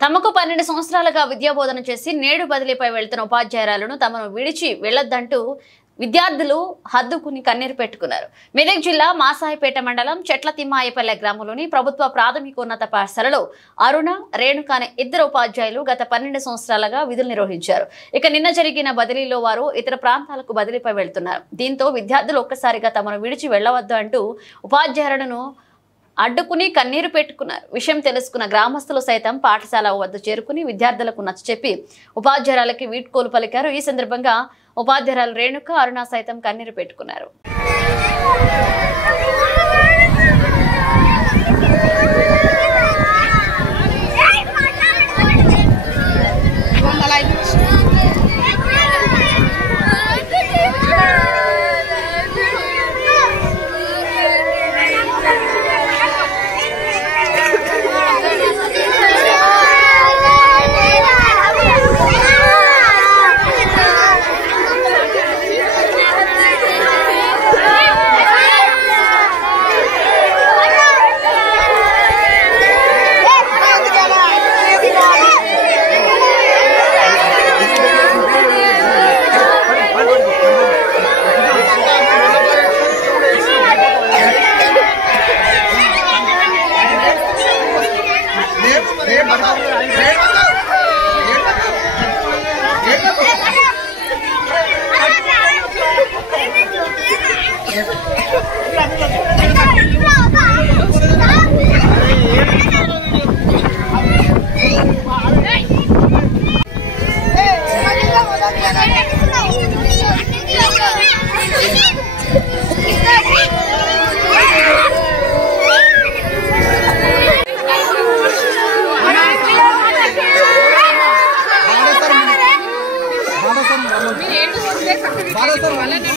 తమకు 12 సంవత్సరాలుగా విద్యాబోధన చేసి నేడు బదిలీపై వెళ్తున్న ఉపాధ్యాయురాలను తమను విడిచి వెళ్లొద్దంటూ విద్యార్థులు హద్దుకుని కన్నీరు పెట్టుకున్నారు. మెదక్ జిల్లా మాసాయిపేట మండలం చెట్లతిమ్మాయపల్లె గ్రామంలోని ప్రభుత్వ ప్రాథమికోన్నత పాఠశాలలో అరుణ, రేణుక అనే ఇద్దరు ఉపాధ్యాయులు గత 12 సంవత్సరాలుగా విధులు నిర్వహించారు. ఇక నిన్న జరిగిన బదిలీలో వారు ఇతర ప్రాంతాలకు బదిలీపై వెళ్తున్నారు. దీంతో విద్యార్థులు ఒక్కసారిగా తమను విడిచి వెళ్లవద్దు అంటూ ఉపాధ్యాయులను అడ్డుకుని కన్నీరు పెట్టుకున్నారు. విషయం తెలుసుకున్న గ్రామస్తులు సైతం పాఠశాల వద్ద చేరుకుని విద్యార్థులకు నచ్చచెప్పి ఉపాధ్యాయులకి వీడ్కోలు పలికారు. ఈ సందర్భంగా ఉపాధ్యాయులు రేణుక, అరుణ సైతం కన్నీరు పెట్టుకున్నారు.